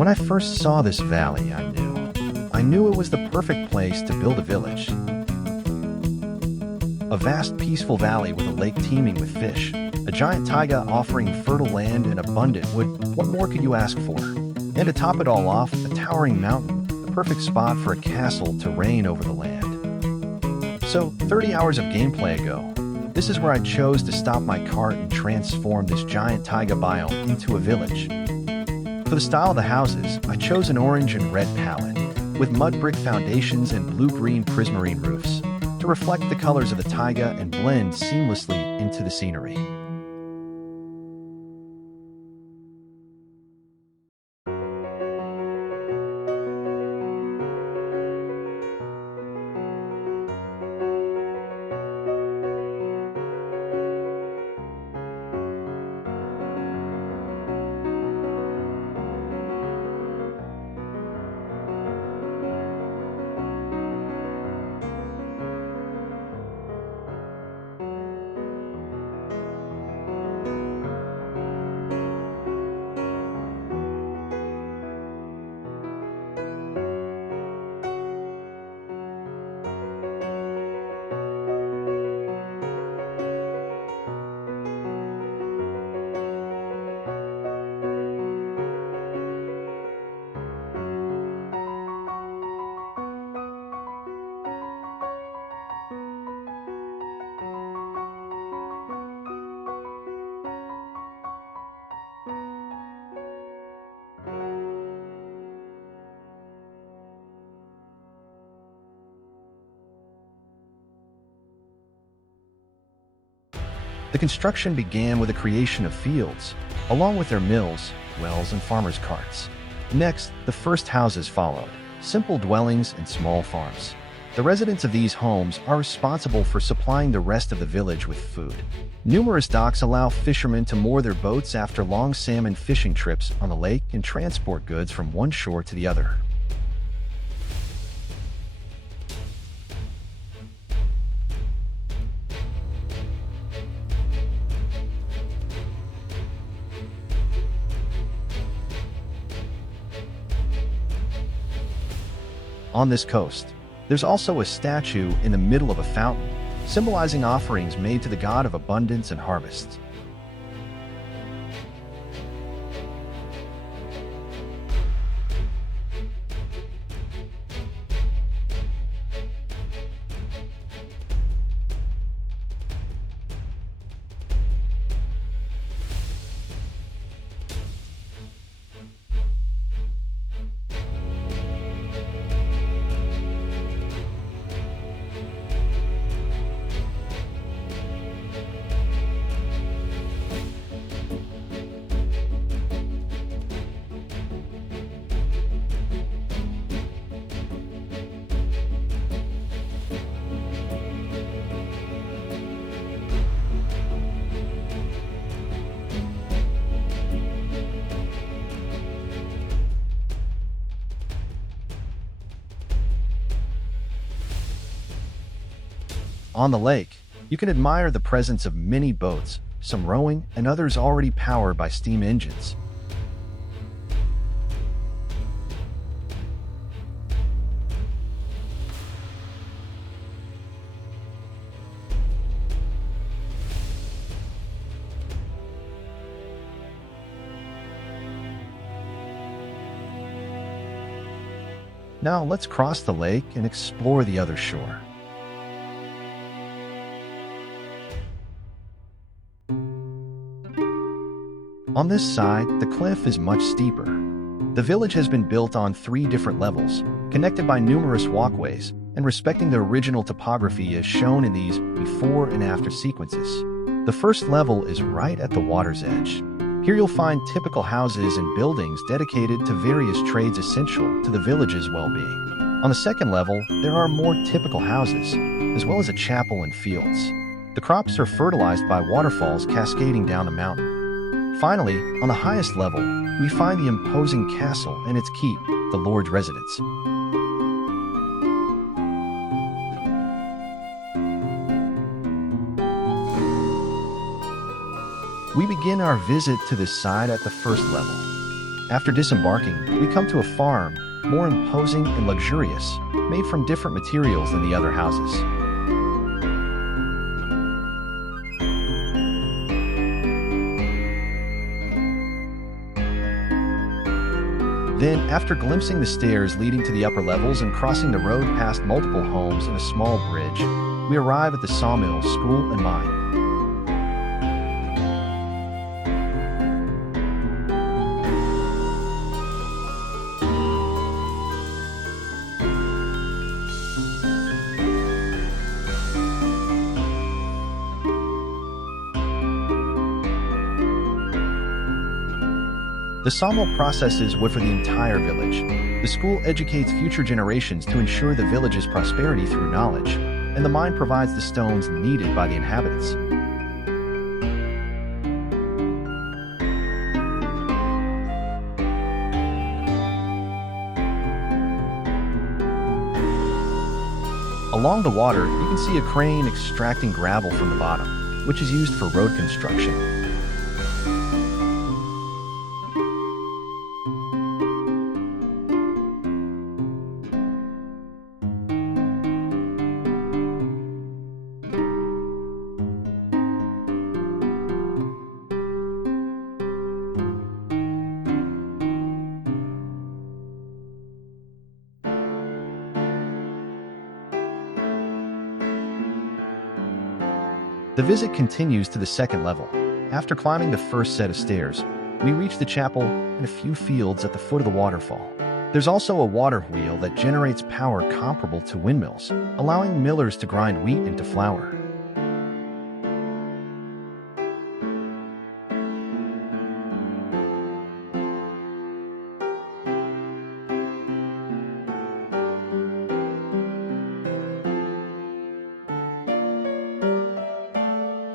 When I first saw this valley, I knew it was the perfect place to build a village. A vast, peaceful valley with a lake teeming with fish, a giant taiga offering fertile land and abundant wood. What more could you ask for? And to top it all off, a towering mountain, the perfect spot for a castle to reign over the land. So, 30 hours of gameplay ago, this is where I chose to stop my cart and transform this giant taiga biome into a village. For the style of the houses, I chose an orange and red palette, with mud brick foundations and blue-green prismarine roofs, to reflect the colors of the taiga and blend seamlessly into the scenery. The construction began with the creation of fields, along with their mills, wells, and farmers' carts. Next, the first houses followed, simple dwellings and small farms. The residents of these homes are responsible for supplying the rest of the village with food. Numerous docks allow fishermen to moor their boats after long salmon fishing trips on the lake and transport goods from one shore to the other. On this coast, there's also a statue in the middle of a fountain, symbolizing offerings made to the god of abundance and harvest. On the lake, you can admire the presence of many boats, some rowing and others already powered by steam engines. Now let's cross the lake and explore the other shore. On this side, the cliff is much steeper. The village has been built on 3 different levels, connected by numerous walkways, and respecting the original topography as shown in these before and after sequences. The first level is right at the water's edge. Here you'll find typical houses and buildings dedicated to various trades essential to the village's well-being. On the second level, there are more typical houses, as well as a chapel and fields. The crops are fertilized by waterfalls cascading down the mountain. Finally, on the highest level, we find the imposing castle and its keep, the Lord's residence. We begin our visit to this side at the first level. After disembarking, we come to a farm, more imposing and luxurious, made from different materials than the other houses. Then, after glimpsing the stairs leading to the upper levels and crossing the road past multiple homes and a small bridge, we arrive at the sawmill, school, and mine. The sawmill processes wood for the entire village. The school educates future generations to ensure the village's prosperity through knowledge, and the mine provides the stones needed by the inhabitants. Along the water, you can see a crane extracting gravel from the bottom, which is used for road construction. The visit continues to the second level. After climbing the first set of stairs, we reach the chapel and a few fields at the foot of the waterfall. There's also a water wheel that generates power comparable to windmills, allowing millers to grind wheat into flour.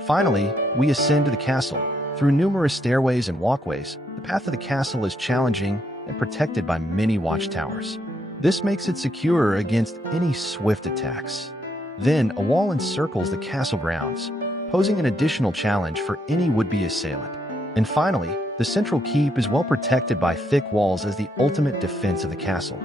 Finally, we ascend to the castle. Through numerous stairways and walkways, the path to the castle is challenging and protected by many watchtowers. This makes it secure against any swift attacks. Then, a wall encircles the castle grounds, posing an additional challenge for any would-be assailant. And finally, the central keep is well protected by thick walls as the ultimate defense of the castle.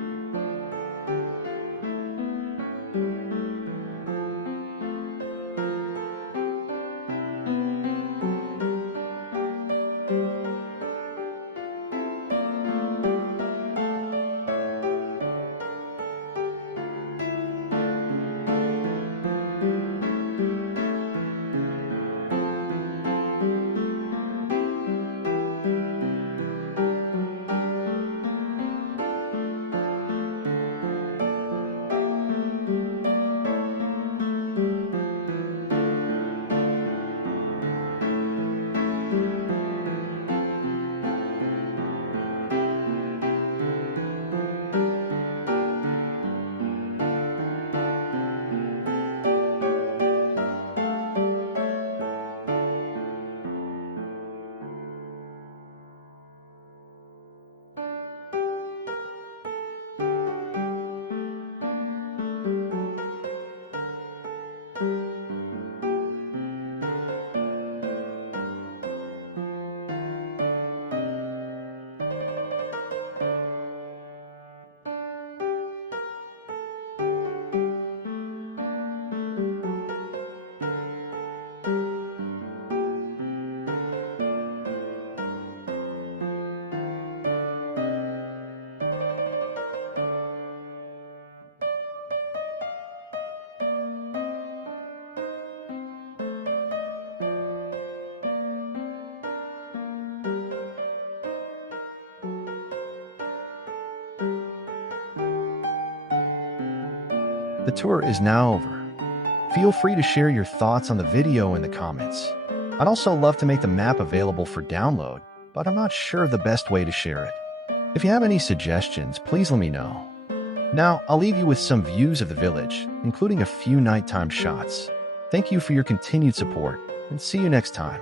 The tour is now over. Feel free to share your thoughts on the video in the comments. I'd also love to make the map available for download, but I'm not sure of the best way to share it. If you have any suggestions, please let me know. Now, I'll leave you with some views of the village, including a few nighttime shots. Thank you for your continued support, and see you next time.